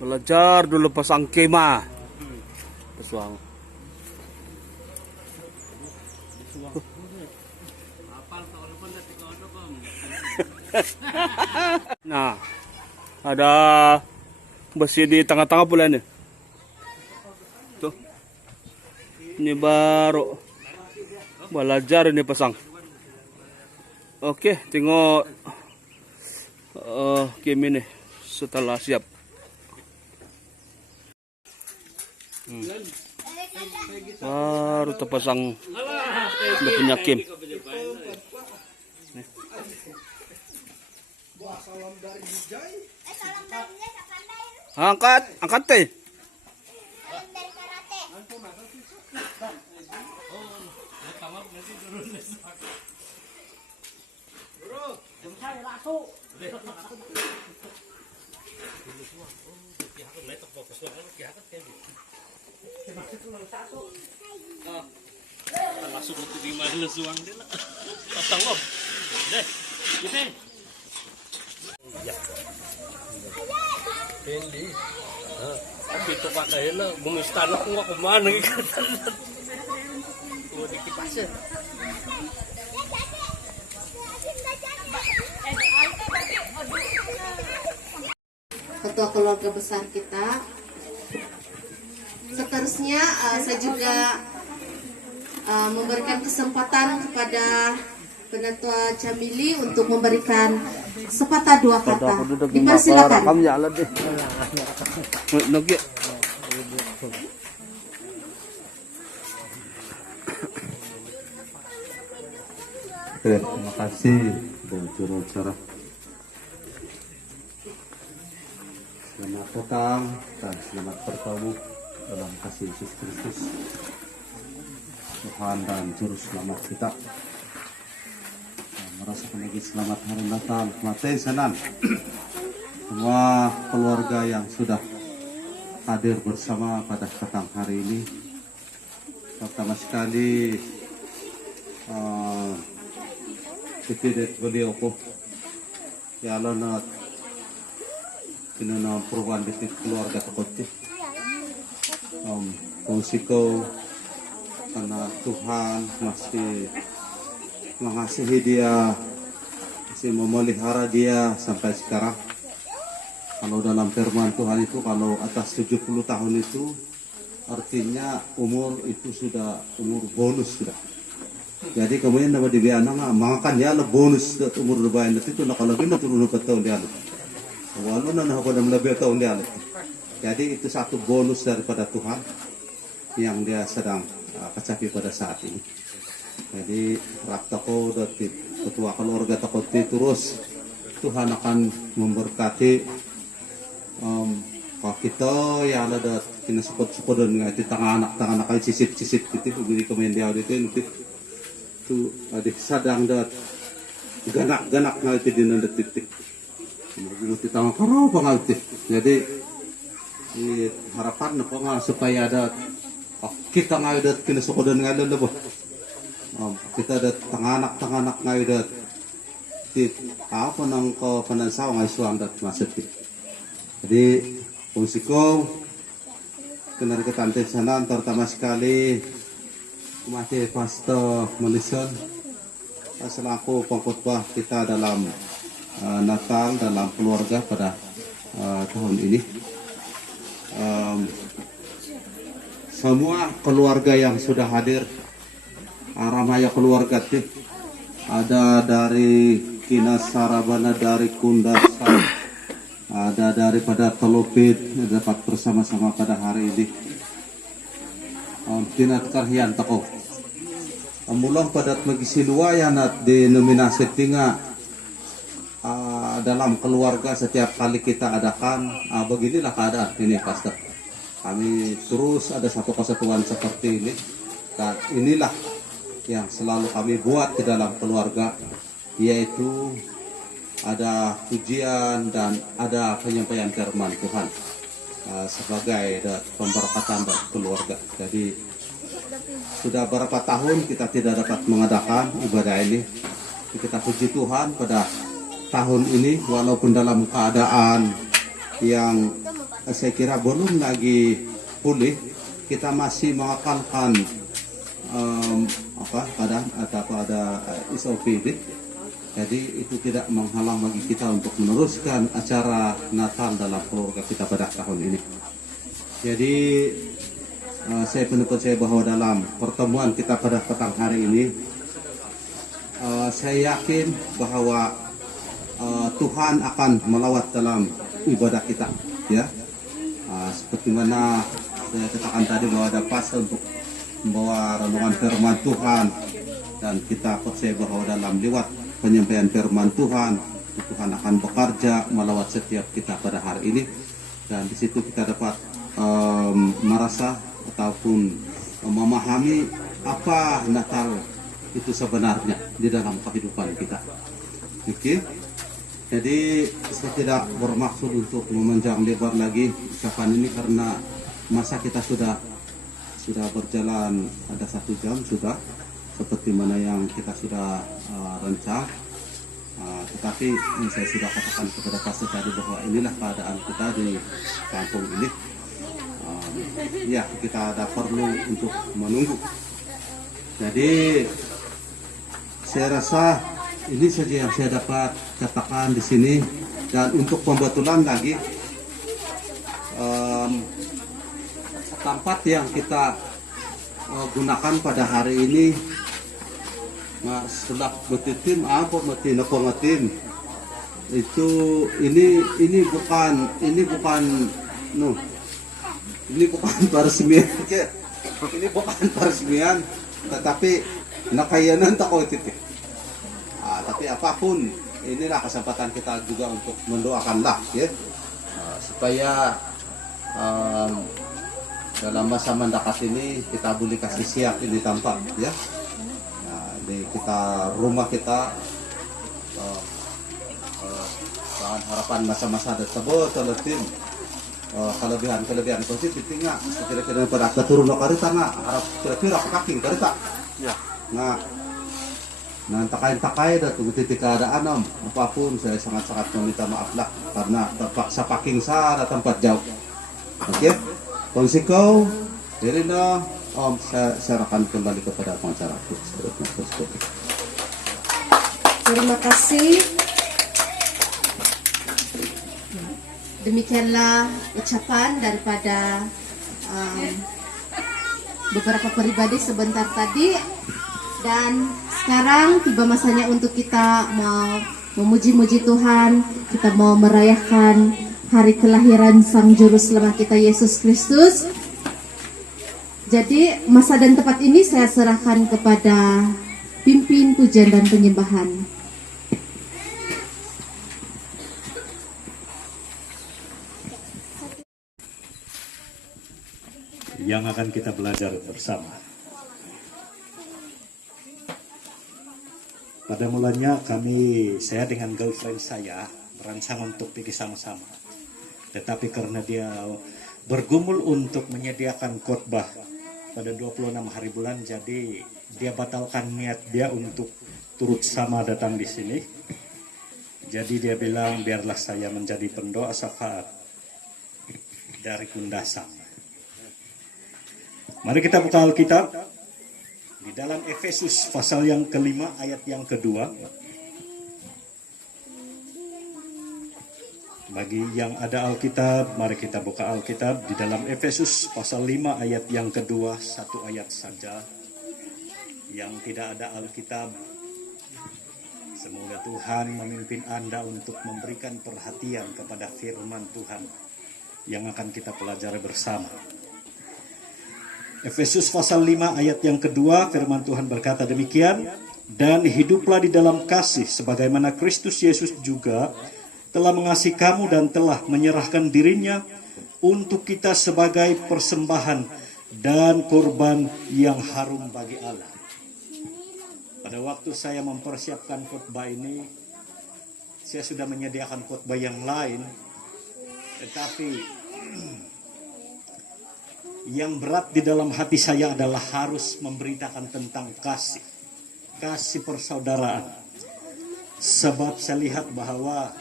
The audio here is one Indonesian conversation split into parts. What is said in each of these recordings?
Belajar dulu pasang kema. Pesuang. Nah, ada besi di tengah-tengah pula nih. Tuh. Ini baru belajar ini pasang. Oke, tengok game ini setelah siap. Baru terpasang udah punya game. Angkat, angkat teh. Masuk ke di mana suang dia lah. Pasang loh. Deh. Gini. Ya. Hindi. Tapi itu pak dahil na gumistan ako nga kumana ng ikatan. Tuwa di kipasya. Ketua keluarga besar kita. Seterusnya saya juga memberikan kesempatan kepada Penatua Camili untuk memberikan sepatah dua kata. Dipersilakan. Terima kasih dan juru-juru. Selamat datang dan selamat bertemu dalam kasih Yesus Kristus, Tuhan dan Juru Selamat kita. Merasakan lagi selamat hari Natal, Mati Sanan. Semua keluarga yang sudah hadir bersama pada petang hari ini. Pertama sekali Tipidet beliau ko yalo na pinuna perubahan di keluarga takutnya musiko karena Tuhan masih mengasihi dia, masih memelihara dia sampai sekarang. Kalau dalam firman Tuhan itu kalau atas 70 tahun itu artinya umur itu sudah umur bonus sudah. Jadi kemudian dapat dibiana makan ya le bonus dat umur lebayan itu nak kalau bina turun ke tahun dia. Walau nak pada lebih tahun dia. Jadi itu satu bonus daripada Tuhan yang dia sedang kecapi pada saat ini. Jadi raktako dat ketua keluarga takut terus Tuhan akan memberkati kalau kita ya ada kena support dengan itu tangan anak kali cisit gitu begini kemudian dia itu adik sadang dat ganak ngalti di nanti titik ngalti tangan karo pengalti jadi harapan pengal supaya ada kita ngadat kena sukodan ngadan lebih kita ada tanganak ngadat di apa nang ko panansaw ngay suam dat masuk jadi fungsiko kena ketante sana pertama sekali Mati Pastor Melison selaku pengkhotbah kita dalam Natal dalam keluarga pada tahun ini. Semua keluarga yang sudah hadir, ramaya keluarga ada dari Kinas Sarabana, dari Kundasan, ada daripada Telopit dapat bersama-sama pada hari ini. Tinat karhian tako mulong padat magisiluwayan at denominasi tinga dalam keluarga setiap kali kita adakan beginilah keadaan ini Pastor. Kami terus ada satu kesatuan seperti ini dan inilah yang selalu kami buat di dalam keluarga, yaitu ada pujian dan ada penyampaian firman Tuhan sebagai pemberkatan buat keluarga. Jadi sudah berapa tahun kita tidak dapat mengadakan ibadah ini. Kita puji Tuhan pada tahun ini walaupun dalam keadaan yang saya kira belum lagi pulih, kita masih mengakalkan ada SOP ini. Jadi itu tidak menghalang bagi kita untuk meneruskan acara Natal dalam keluarga kita pada tahun ini. Jadi saya pendapat saya bahwa dalam pertemuan kita pada petang hari ini, saya yakin bahwa Tuhan akan melawat dalam ibadah kita, ya. Seperti mana saya katakan tadi bahwa ada pasal untuk membawa renungan firman Tuhan, dan kita percaya bahwa dalam lewat penyampaian firman Tuhan akan bekerja melawat setiap kita pada hari ini, dan di situ kita dapat merasa ataupun memahami apa Natal itu sebenarnya di dalam kehidupan kita. Oke. Jadi saya tidak bermaksud untuk memanjang lebar lagi ucapan ini karena masa kita sudah berjalan ada 1 jam sudah, seperti mana yang kita sudah rencana. Tetapi saya sudah katakan kepada pastor tadi bahwa inilah keadaan kita di kampung ini. Ya, kita ada perlu untuk menunggu. Jadi saya rasa ini saja yang saya dapat katakan di sini, dan untuk pembetulan lagi tempat yang kita gunakan pada hari ini. Nah, setelah betitim apa mati napangatin itu ini bukan peresmian ini bukan peresmian, tetapi nakayanan tako itu. Tapi apapun, inilah kesempatan kita juga untuk mendoakanlah, ya, supaya dalam masa mendekat ini kita boleh kasih siap ini tempat, ya. Di rumah kita dengan harapan masa-masa tersebut terletim kelebihan positif tinggal kira-kira pada keturunan karita nggak harap kira-kira kaki karita ya. Nah takai dan tunggu titik keadaan apapun, saya sangat meminta maaf lah karena terpaksa packing sana tempat jauh. Oke, konsiko Irina saya serahkan kembali kepada pengacara. Terima kasih. Demikianlah ucapan daripada beberapa pribadi sebentar tadi, dan sekarang tiba masanya untuk kita mau memuji-muji Tuhan. Kita mau merayakan hari kelahiran Sang Juru Selamat kita Yesus Kristus. Jadi masa dan tempat ini saya serahkan kepada pimpin pujian dan penyembahan. Yang akan kita belajar bersama. Pada mulanya saya dengan girlfriend saya merancang untuk pergi sama-sama. Tetapi karena dia bergumul untuk menyediakan khotbah pada 26 hari bulan, jadi dia batalkan niat dia untuk turut sama datang di sini. Jadi dia bilang biarlah saya menjadi pendoa syafaat dari Kundasang. Mari kita buka Alkitab di dalam Efesus pasal yang kelima ayat yang kedua. Bagi yang ada Alkitab, mari kita buka Alkitab di dalam Efesus pasal 5 ayat yang kedua, 1 ayat saja. Yang tidak ada Alkitab, semoga Tuhan memimpin Anda untuk memberikan perhatian kepada firman Tuhan yang akan kita pelajari bersama. Efesus pasal 5 ayat yang kedua, firman Tuhan berkata demikian, dan hiduplah di dalam kasih sebagaimana Kristus Yesus juga telah mengasihi kamu dan telah menyerahkan dirinya untuk kita sebagai persembahan dan korban yang harum bagi Allah. Pada waktu saya mempersiapkan khotbah ini, saya sudah menyediakan khotbah yang lain, tetapi yang berat di dalam hati saya adalah harus memberitakan tentang kasih persaudaraan. Sebab saya lihat bahwa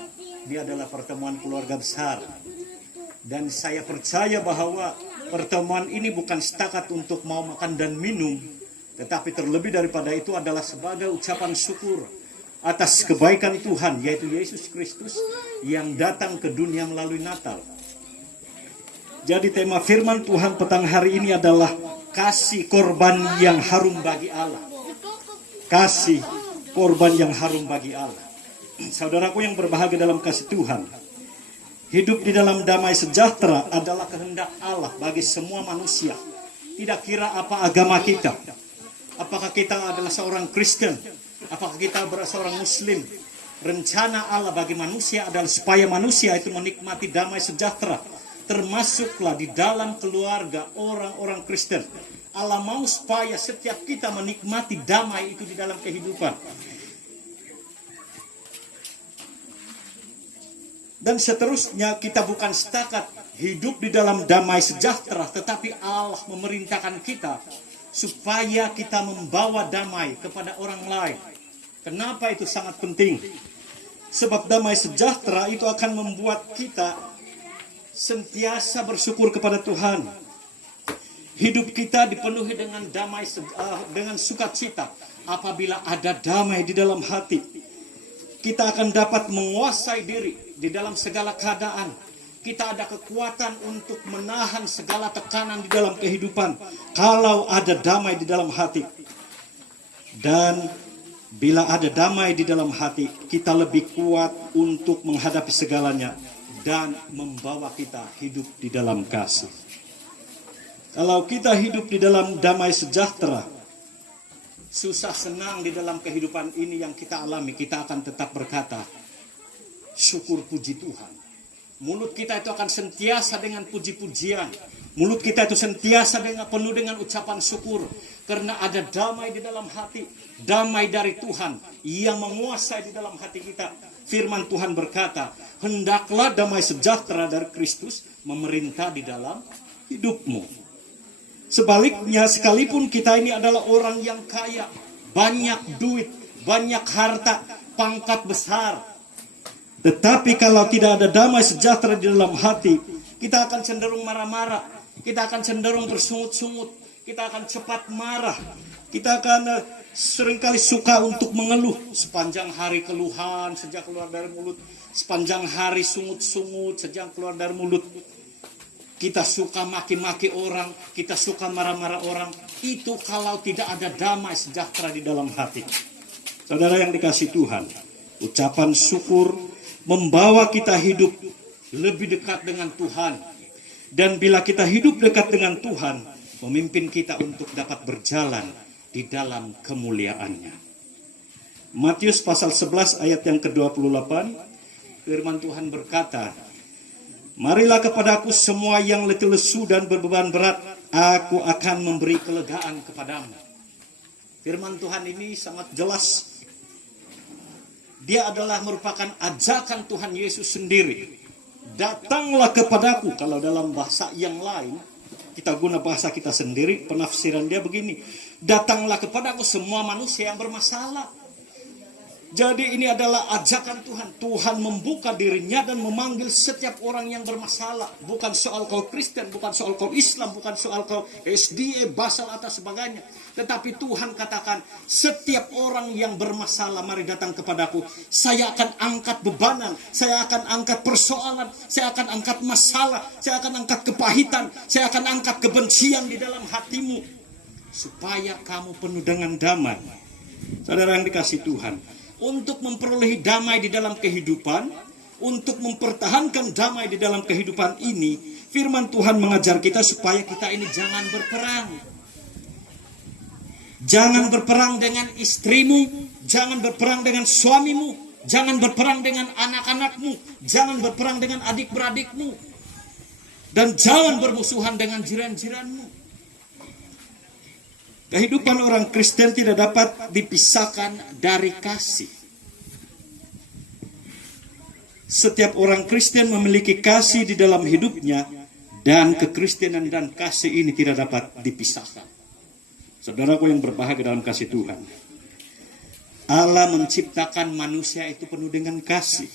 ini adalah pertemuan keluarga besar, Dan saya percaya bahwa pertemuan ini bukan setakat untuk mau makan dan minum, tetapi terlebih daripada itu adalah sebagai ucapan syukur atas kebaikan Tuhan, yaitu Yesus Kristus yang datang ke dunia melalui Natal. Jadi tema firman Tuhan petang hari ini adalah kasih korban yang harum bagi Allah. Kasih korban yang harum bagi Allah. Saudaraku yang berbahagia dalam kasih Tuhan, hidup di dalam damai sejahtera adalah kehendak Allah bagi semua manusia. Tidak kira apa agama kita. Apakah kita adalah seorang Kristen, apakah kita seorang Muslim. Rencana Allah bagi manusia adalah supaya manusia itu menikmati damai sejahtera. Termasuklah di dalam keluarga orang-orang Kristen. Allah mau supaya setiap kita menikmati damai itu di dalam kehidupan. Dan seterusnya kita bukan setakat hidup di dalam damai sejahtera, tetapi Allah memerintahkan kita supaya kita membawa damai kepada orang lain. Kenapa itu sangat penting? Sebab damai sejahtera itu akan membuat kita sentiasa bersyukur kepada Tuhan. Hidup kita dipenuhi dengan damai, dengan sukacita. Apabila ada damai di dalam hati, kita akan dapat menguasai diri di dalam segala keadaan. Kita ada kekuatan untuk menahan segala tekanan di dalam kehidupan kalau ada damai di dalam hati. Dan bila ada damai di dalam hati, kita lebih kuat untuk menghadapi segalanya dan membawa kita hidup di dalam kasih. Kalau kita hidup di dalam damai sejahtera, susah senang di dalam kehidupan ini yang kita alami, kita akan tetap berkata, syukur puji Tuhan. Mulut kita itu akan sentiasa dengan puji-pujian. Mulut kita itu sentiasa penuh dengan ucapan syukur. Karena ada damai di dalam hati. Damai dari Tuhan yang menguasai di dalam hati kita. Firman Tuhan berkata, hendaklah damai sejahtera dari Kristus memerintah di dalam hidupmu. Sebaliknya, sekalipun kita ini adalah orang yang kaya, banyak duit, banyak harta, pangkat besar, tetapi kalau tidak ada damai sejahtera di dalam hati, kita akan cenderung marah-marah, kita akan cenderung bersungut-sungut, kita akan cepat marah, kita akan seringkali suka untuk mengeluh. Sepanjang hari keluhan sejak keluar dari mulut, sepanjang hari sungut-sungut sejak keluar dari mulut. Kita suka maki-maki orang, kita suka marah-marah orang. Itu kalau tidak ada damai sejahtera di dalam hati. Saudara yang dikasihi Tuhan, ucapan syukur membawa kita hidup lebih dekat dengan Tuhan. Dan bila kita hidup dekat dengan Tuhan, memimpin kita untuk dapat berjalan di dalam kemuliaannya. Matius pasal 11 ayat yang ke-28, firman Tuhan berkata, marilah kepadaku semua yang letih lesu dan berbeban berat, aku akan memberi kelegaan kepadamu. Firman Tuhan ini sangat jelas. Dia adalah merupakan ajakan Tuhan Yesus sendiri. Datanglah kepadaku. Kalau dalam bahasa yang lain, kita guna bahasa kita sendiri, penafsiran dia begini. Datanglah kepadaku semua manusia yang bermasalah. Jadi ini adalah ajakan Tuhan. Tuhan membuka dirinya dan memanggil setiap orang yang bermasalah. Bukan soal kau Kristen, bukan soal kau Islam, bukan soal kau SDA, Basal atau sebagainya. Tetapi Tuhan katakan, setiap orang yang bermasalah mari datang kepadaku. Saya akan angkat bebanan, saya akan angkat persoalan, saya akan angkat masalah, saya akan angkat kepahitan, saya akan angkat kebencian di dalam hatimu. Supaya kamu penuh dengan damai. Saudara yang dikasihi Tuhan, untuk memperoleh damai di dalam kehidupan, untuk mempertahankan damai di dalam kehidupan ini, firman Tuhan mengajar kita supaya kita ini jangan berperang. Jangan berperang dengan istrimu, jangan berperang dengan suamimu, jangan berperang dengan anak-anakmu, jangan berperang dengan adik-beradikmu, dan jangan bermusuhan dengan jiran-jiranmu. Kehidupan orang Kristen tidak dapat dipisahkan dari kasih. Setiap orang Kristen memiliki kasih di dalam hidupnya, dan kekristenan dan kasih ini tidak dapat dipisahkan. Saudaraku yang berbahagia dalam kasih Tuhan, Allah menciptakan manusia itu penuh dengan kasih.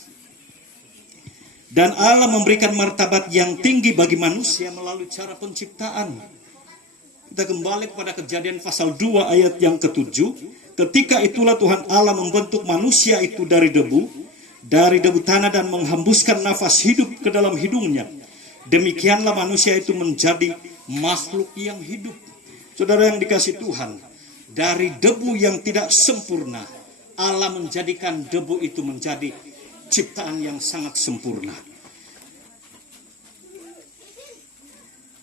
Dan Allah memberikan martabat yang tinggi bagi manusia melalui cara penciptaan. Kita kembali kepada Kejadian pasal 2 ayat yang ke-7. Ketika itulah Tuhan Allah membentuk manusia itu dari debu tanah dan menghembuskan nafas hidup ke dalam hidungnya. Demikianlah manusia itu menjadi makhluk yang hidup. Saudara yang dikasihi Tuhan, dari debu yang tidak sempurna, Allah menjadikan debu itu menjadi ciptaan yang sangat sempurna.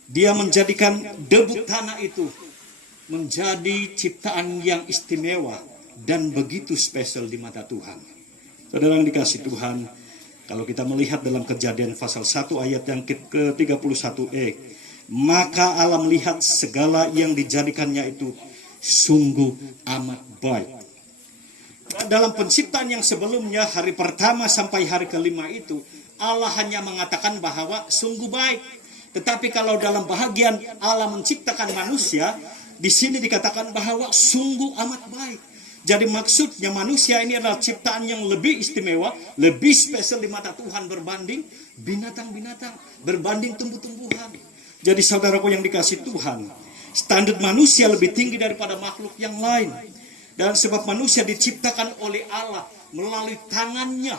Dia menjadikan debu tanah itu menjadi ciptaan yang istimewa dan begitu spesial di mata Tuhan. Saudara yang dikasihi Tuhan, kalau kita melihat dalam Kejadian pasal 1 ayat yang ke-31e, maka Allah melihat segala yang dijadikannya itu sungguh amat baik. Dalam penciptaan yang sebelumnya, hari pertama sampai hari kelima itu, Allah hanya mengatakan bahwa sungguh baik. Tetapi kalau dalam bahagian Allah menciptakan manusia, di sini dikatakan bahwa sungguh amat baik. Jadi maksudnya manusia ini adalah ciptaan yang lebih istimewa, lebih spesial di mata Tuhan berbanding binatang-binatang, berbanding tumbuh-tumbuhan. Jadi saudaraku yang dikasihi Tuhan, standar manusia lebih tinggi daripada makhluk yang lain. Dan sebab manusia diciptakan oleh Allah melalui tangannya.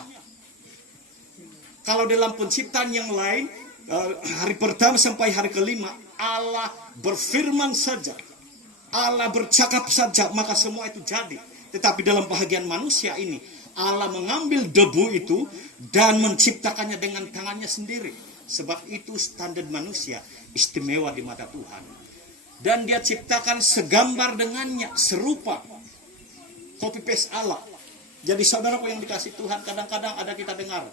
Kalau dalam penciptaan yang lain, hari pertama sampai hari kelima, Allah berfirman saja, Allah bercakap saja, maka semua itu jadi. Tetapi dalam bahagian manusia ini, Allah mengambil debu itu dan menciptakannya dengan tangannya sendiri. Sebab itu standar manusia istimewa di mata Tuhan. Dan dia ciptakan segambar dengannya, serupa. Copy paste Allah. Jadi saudaraku yang dikasihi Tuhan, kadang-kadang ada kita dengar,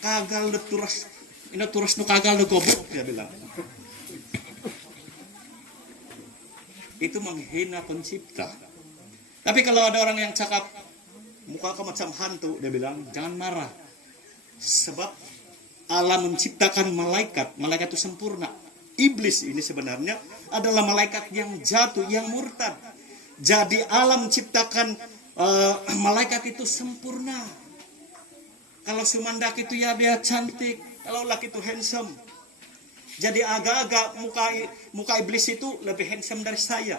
kagal de turas, ini turas nu kagal de goblok, dia bilang. Itu menghina pencipta. Tapi kalau ada orang yang cakap, muka kau macam hantu, dia bilang, jangan marah. Sebab Allah menciptakan malaikat, malaikat itu sempurna. Iblis ini sebenarnya adalah malaikat yang jatuh, yang murtad. Jadi Allah menciptakan malaikat itu sempurna. Kalau sumandak itu ya dia cantik, kalau laki itu handsome. Jadi agak-agak muka iblis itu lebih handsome dari saya.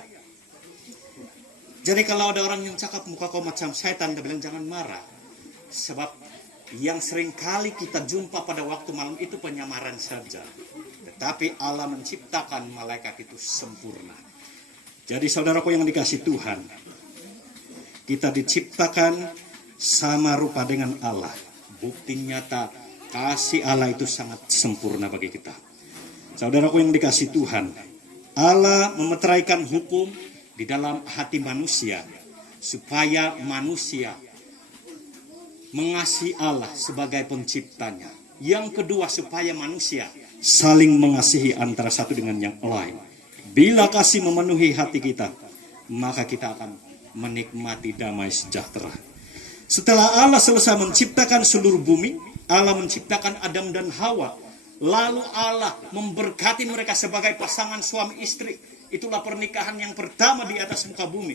Jadi kalau ada orang yang cakap muka kau macam setan, dia bilang jangan marah. Sebab yang sering kali kita jumpa pada waktu malam itu penyamaran saja. Tetapi Allah menciptakan malaikat itu sempurna. Jadi saudaraku yang dikasihi Tuhan, kita diciptakan sama rupa dengan Allah. Bukti nyata kasih Allah itu sangat sempurna bagi kita. Saudaraku yang dikasihi Tuhan, Allah memeteraikan hukum di dalam hati manusia supaya manusia mengasihi Allah sebagai penciptanya. Yang kedua, supaya manusia saling mengasihi antara satu dengan yang lain. Bila kasih memenuhi hati kita, maka kita akan menikmati damai sejahtera. Setelah Allah selesai menciptakan seluruh bumi, Allah menciptakan Adam dan Hawa. Lalu Allah memberkati mereka sebagai pasangan suami istri. Itulah pernikahan yang pertama di atas muka bumi.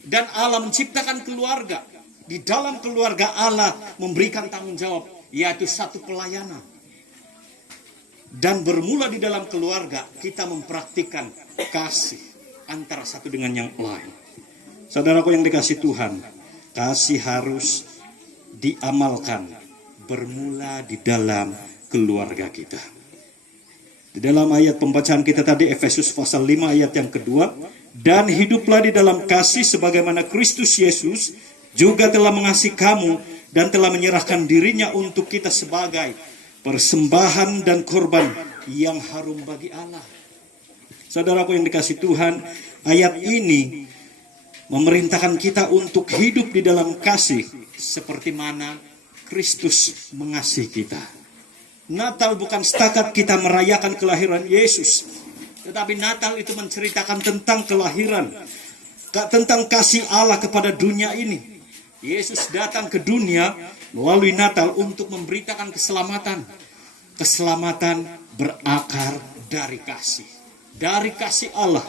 Dan Allah menciptakan keluarga. Di dalam keluarga Allah memberikan tanggung jawab, yaitu satu pelayanan. Dan bermula di dalam keluarga, kita mempraktikkan kasih antara satu dengan yang lain. Saudaraku yang dikasihi Tuhan, kasih harus diamalkan bermula di dalam keluarga kita. Di dalam ayat pembacaan kita tadi, Efesus pasal 5 ayat yang kedua, dan hiduplah di dalam kasih sebagaimana Kristus Yesus juga telah mengasihi kamu dan telah menyerahkan dirinya untuk kita sebagai persembahan dan korban yang harum bagi Allah. Saudaraku yang dikasihi Tuhan, ayat ini memerintahkan kita untuk hidup di dalam kasih seperti mana Kristus mengasihi kita. Natal bukan setakat kita merayakan kelahiran Yesus, tetapi Natal itu menceritakan tentang kelahiran, tentang kasih Allah kepada dunia ini. Yesus datang ke dunia melalui Natal untuk memberitakan keselamatan. Keselamatan berakar dari kasih. Dari kasih Allah.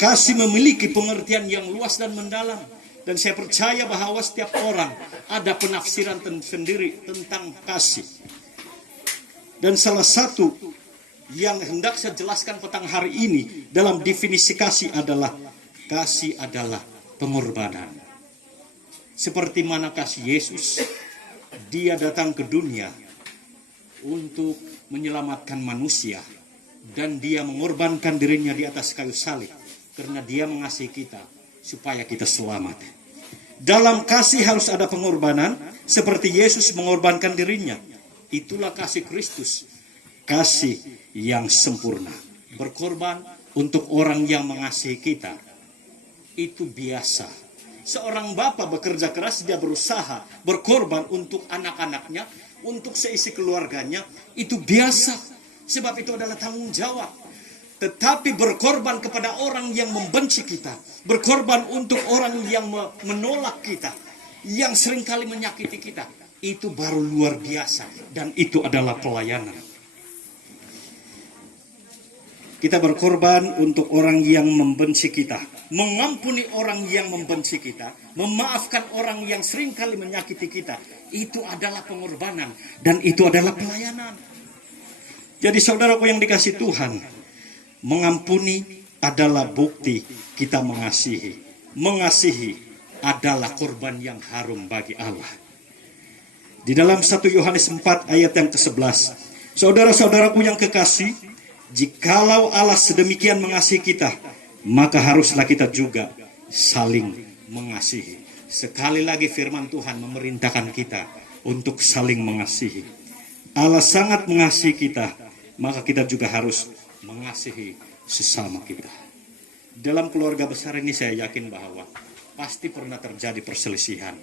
Kasih memiliki pengertian yang luas dan mendalam. Dan saya percaya bahwa setiap orang ada penafsiran sendiri tentang kasih. Dan salah satu yang hendak saya jelaskan petang hari ini dalam definisi kasih adalah pengorbanan. Seperti mana kasih Yesus, dia datang ke dunia untuk menyelamatkan manusia. Dan dia mengorbankan dirinya di atas kayu salib. Karena dia mengasihi kita supaya kita selamat. Dalam kasih harus ada pengorbanan seperti Yesus mengorbankan dirinya. Itulah kasih Kristus, kasih yang sempurna. Berkorban untuk orang yang mengasihi kita. Itu biasa. Seorang bapak bekerja keras, dia berusaha berkorban untuk anak-anaknya, untuk seisi keluarganya. Itu biasa. Sebab itu adalah tanggung jawab. Tetapi berkorban kepada orang yang membenci kita, berkorban untuk orang yang menolak kita, yang seringkali menyakiti kita, itu baru luar biasa. Dan itu adalah pelayanan. Kita berkorban untuk orang yang membenci kita, mengampuni orang yang membenci kita, memaafkan orang yang seringkali menyakiti kita. Itu adalah pengorbanan dan itu adalah pelayanan. Jadi saudaraku yang dikasihi Tuhan, mengampuni adalah bukti kita mengasihi. Mengasihi adalah korban yang harum bagi Allah. Di dalam 1 Yohanes 4 ayat yang ke-11, saudara-saudaraku yang kekasih, jikalau Allah sedemikian mengasihi kita, maka haruslah kita juga saling mengasihi. Sekali lagi firman Tuhan memerintahkan kita untuk saling mengasihi. Allah sangat mengasihi kita, maka kita juga harus mengasihi sesama kita. Dalam keluarga besar ini saya yakin bahwa pasti pernah terjadi perselisihan.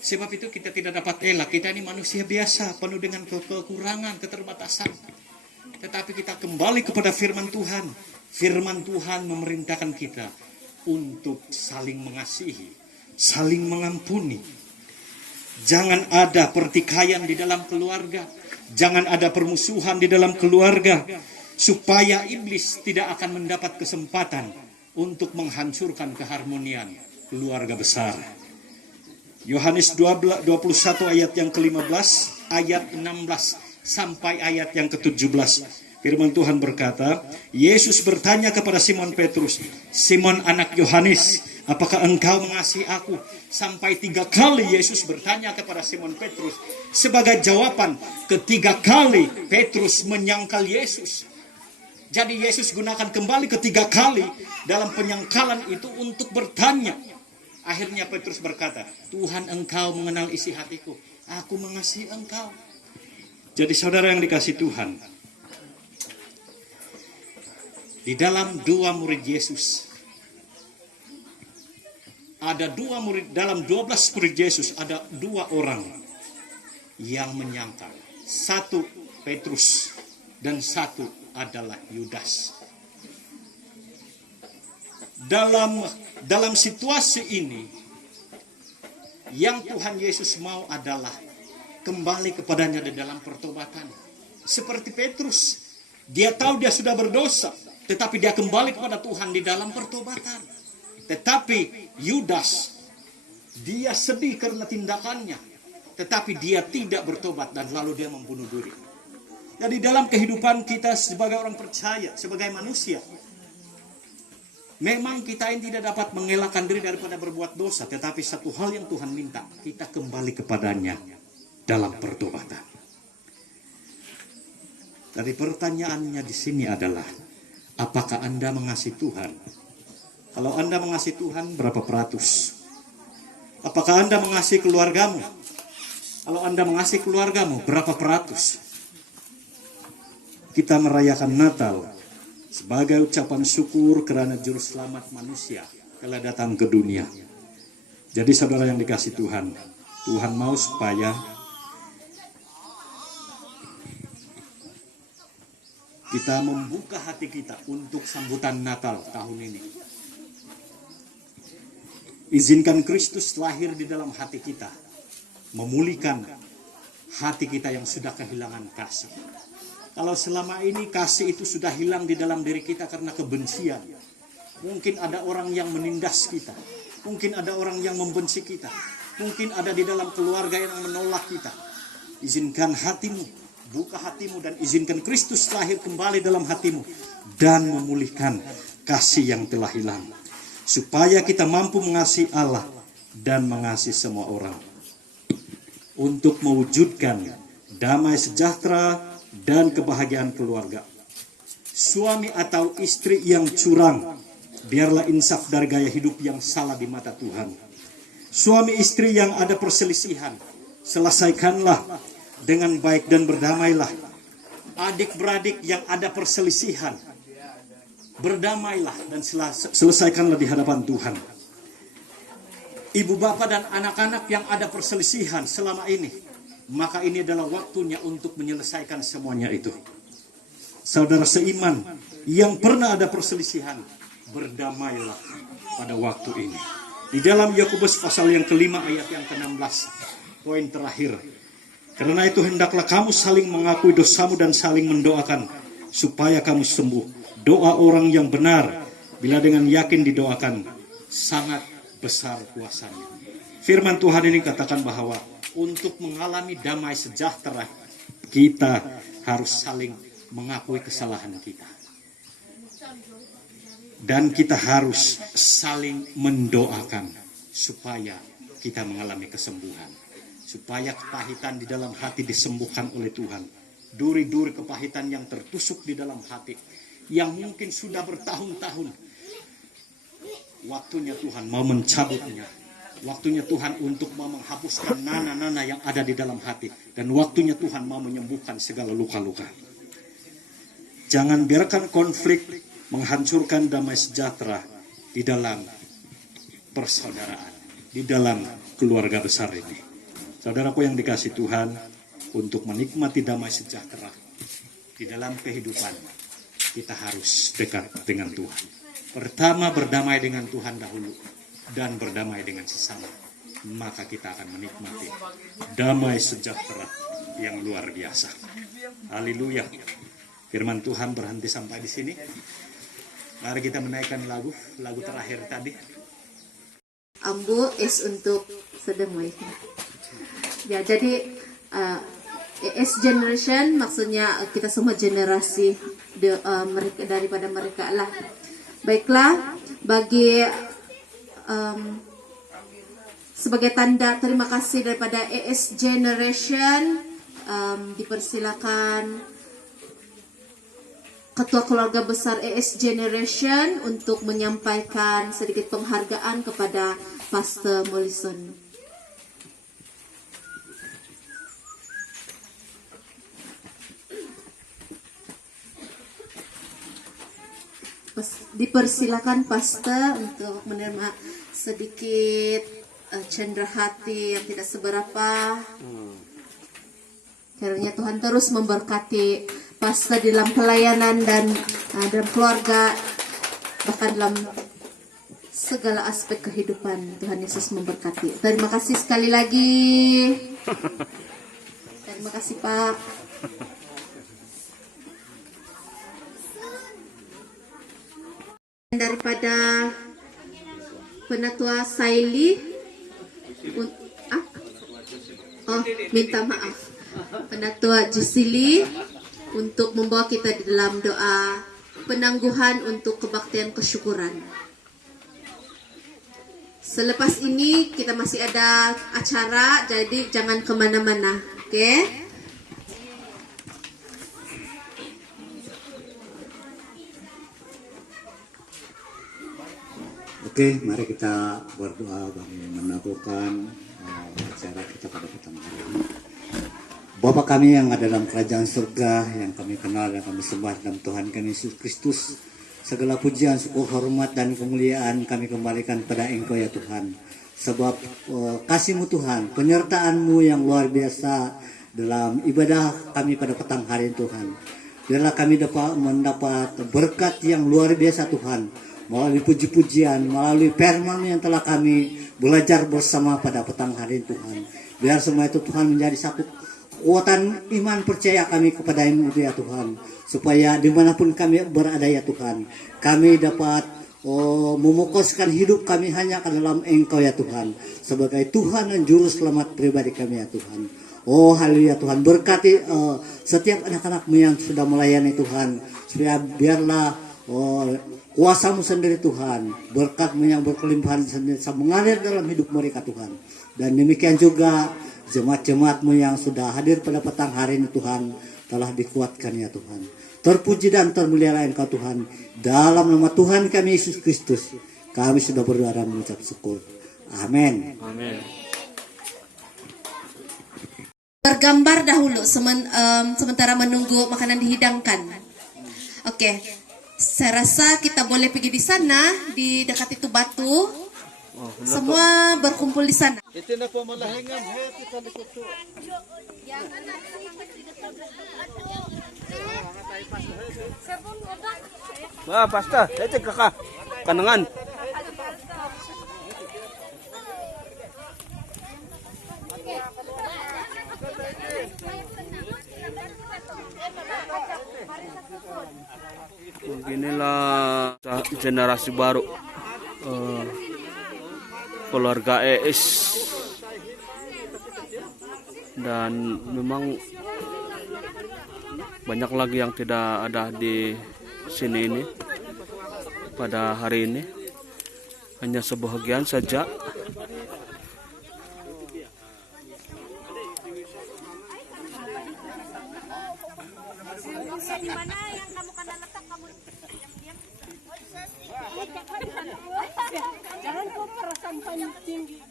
Sebab itu kita tidak dapat elak, kita ini manusia biasa, penuh dengan kekurangan, keterbatasan. Tetapi kita kembali kepada firman Tuhan. Firman Tuhan memerintahkan kita untuk saling mengasihi, saling mengampuni. Jangan ada pertikaian di dalam keluarga. Jangan ada permusuhan di dalam keluarga, supaya iblis tidak akan mendapat kesempatan untuk menghancurkan keharmonian keluarga besar. Yohanes 21 ayat yang ke-15, ayat 16 sampai ayat yang ke-17. Firman Tuhan berkata, Yesus bertanya kepada Simon Petrus, Simon anak Yohanes, apakah engkau mengasihi aku? Sampai 3 kali Yesus bertanya kepada Simon Petrus. Sebagai jawaban, ketiga kali Petrus menyangkal Yesus. Jadi Yesus gunakan kembali ketiga kali dalam penyangkalan itu untuk bertanya. Akhirnya Petrus berkata, Tuhan engkau mengenal isi hatiku. Aku mengasihi engkau. Jadi saudara yang dikasihi Tuhan, di dalam 2 murid Yesus, ada 2 murid, dalam 12 murid Yesus ada 2 orang yang menyangkal. 1 Petrus dan 1 adalah Yudas. Dalam situasi ini, yang Tuhan Yesus mau adalah kembali kepadanya di dalam pertobatan. Seperti Petrus, dia tahu dia sudah berdosa, tetapi dia kembali kepada Tuhan di dalam pertobatan. Tetapi Yudas, dia sedih karena tindakannya, tetapi dia tidak bertobat dan lalu dia membunuh diri. Jadi dalam kehidupan kita sebagai orang percaya, sebagai manusia, memang kita ini tidak dapat mengelakkan diri daripada berbuat dosa, tetapi satu hal yang Tuhan minta, kita kembali kepadanya dalam pertobatan. Dari pertanyaannya di sini adalah, apakah Anda mengasihi Tuhan? Kalau Anda mengasihi Tuhan, berapa peratus? Apakah Anda mengasihi keluargamu? Kalau Anda mengasihi keluargamu, berapa peratus? Kita merayakan Natal sebagai ucapan syukur kerana Juru Selamat manusia telah datang ke dunia. Jadi saudara yang dikasihi Tuhan, Tuhan mau supaya kita membuka hati kita untuk sambutan Natal tahun ini. Izinkan Kristus lahir di dalam hati kita, memulihkan hati kita yang sudah kehilangan kasih. Kalau selama ini kasih itu sudah hilang di dalam diri kita karena kebencian, mungkin ada orang yang menindas kita, Mungkin ada orang yang membenci kita. Mungkin ada di dalam keluarga yang menolak kita. Izinkan hatimu, buka hatimu dan izinkan Kristus lahir kembali dalam hatimu dan memulihkan kasih yang telah hilang. Supaya kita mampu mengasihi Allah dan mengasihi semua orang. Untuk mewujudkan damai sejahtera dan kebahagiaan keluarga. Suami atau istri yang curang, biarlah insaf dari gaya hidup yang salah di mata Tuhan. Suami istri yang ada perselisihan, selesaikanlah dengan baik dan berdamailah. Adik-beradik yang ada perselisihan, berdamailah dan selesaikanlah di hadapan Tuhan. Ibu bapak dan anak-anak yang ada perselisihan selama ini, maka ini adalah waktunya untuk menyelesaikan semuanya itu. Saudara seiman yang pernah ada perselisihan, berdamailah pada waktu ini. Di dalam Yakobus pasal yang kelima ayat yang ke-16, poin terakhir. Karena itu hendaklah kamu saling mengakui dosamu dan saling mendoakan supaya kamu sembuh. Doa orang yang benar bila dengan yakin didoakan sangat besar kuasanya. Firman Tuhan ini katakan bahwa untuk mengalami damai sejahtera kita harus saling mengakui kesalahan kita. Dan kita harus saling mendoakan supaya kita mengalami kesembuhan. Supaya kepahitan di dalam hati disembuhkan oleh Tuhan. Duri-duri kepahitan yang tertusuk di dalam hati, yang mungkin sudah bertahun-tahun, waktunya Tuhan mau mencabutnya. Waktunya Tuhan untuk mau menghapuskan nana-nana yang ada di dalam hati. Dan waktunya Tuhan mau menyembuhkan segala luka-luka. Jangan biarkan konflik menghancurkan damai sejahtera di dalam persaudaraan, di dalam keluarga besar ini. Saudaraku yang dikasihi Tuhan, untuk menikmati damai sejahtera di dalam kehidupan, kita harus dekat dengan Tuhan. Pertama, berdamai dengan Tuhan dahulu dan berdamai dengan sesama. Maka kita akan menikmati damai sejahtera yang luar biasa. Haleluya. Firman Tuhan berhenti sampai di sini. Mari kita menaikkan lagu terakhir tadi. Ambu is untuk sedang baiknya. Ya, jadi ES generation maksudnya kita semua generasi mereka, daripada mereka lah. Baiklah, bagi sebagai tanda terima kasih daripada ES generation, dipersilakan Ketua Keluarga Besar ES Generation untuk menyampaikan sedikit penghargaan kepada Pastor Mollison. Dipersilakan Pastor untuk menerima sedikit cendera hati yang tidak seberapa. Kiranya Tuhan terus memberkati Pastor dalam pelayanan dan dalam keluarga, bahkan dalam segala aspek kehidupan. Tuhan Yesus memberkati. Terima kasih sekali lagi. Terima kasih Pak. Daripada Penatua Saili, minta maaf, Penatua Jusili, untuk membawa kita di dalam doa penangguhan untuk kebaktian kesyukuran. Selepas ini kita masih ada acara, jadi jangan kemana-mana, oke? Oke, mari kita berdoa bagi menaklukkan acara kita pada petang hari ini. Bapa kami yang ada dalam kerajaan surga, yang kami kenal dan kami sembah dalam Tuhan kami Yesus Kristus, segala pujian, syukur, hormat dan kemuliaan kami kembalikan pada Engkau ya Tuhan. Sebab kasih-Mu Tuhan, penyertaan-Mu yang luar biasa dalam ibadah kami pada petang hari ini Tuhan. Biarlah kami dapat mendapat berkat yang luar biasa Tuhan, melalui puji-pujian, melalui firman yang telah kami belajar bersama pada petang hari ini Tuhan. Biar semua itu Tuhan menjadi satu kekuatan iman percaya kami kepada-Mu ya Tuhan. Supaya dimanapun kami berada ya Tuhan, kami dapat memfokuskan hidup kami hanya ke dalam Engkau ya Tuhan, sebagai Tuhan dan Juru Selamat pribadi kami ya Tuhan. Oh haleluya Tuhan, berkati setiap anak-anakmu yang sudah melayani Tuhan, supaya biarlah kuasa-Mu sendiri Tuhan, berkat-Mu yang berkelimpahan sendiri mengalir dalam hidup mereka Tuhan. Dan demikian juga jemaat-jemaat-Mu yang sudah hadir pada petang hari ini Tuhan, telah dikuatkan ya Tuhan. Terpuji dan termulialah Engkau Tuhan. Dalam nama Tuhan kami Yesus Kristus, kami sudah berdoa dan mengucap syukur. Amin. Amin. Bergambar dahulu sementara menunggu makanan dihidangkan. Oke, saya rasa kita boleh pergi di sana, di dekat itu batu. Semua berkumpul di sana. Pasta, ito kakak, kanangan. Beginilah generasi baru keluarga ES, dan memang banyak lagi yang tidak ada di sini ini pada hari ini, hanya sebahagian saja. Jangan kau perasaan paling tinggi.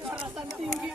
Perasaan tinggi.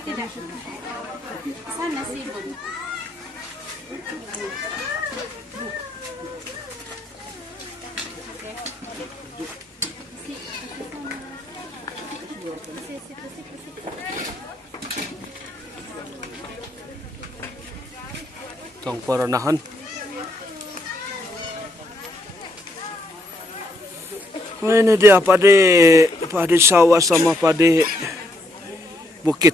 Tidak. Sana sih. Tong peranahan. Ini dia padi sawah sama padi bukit.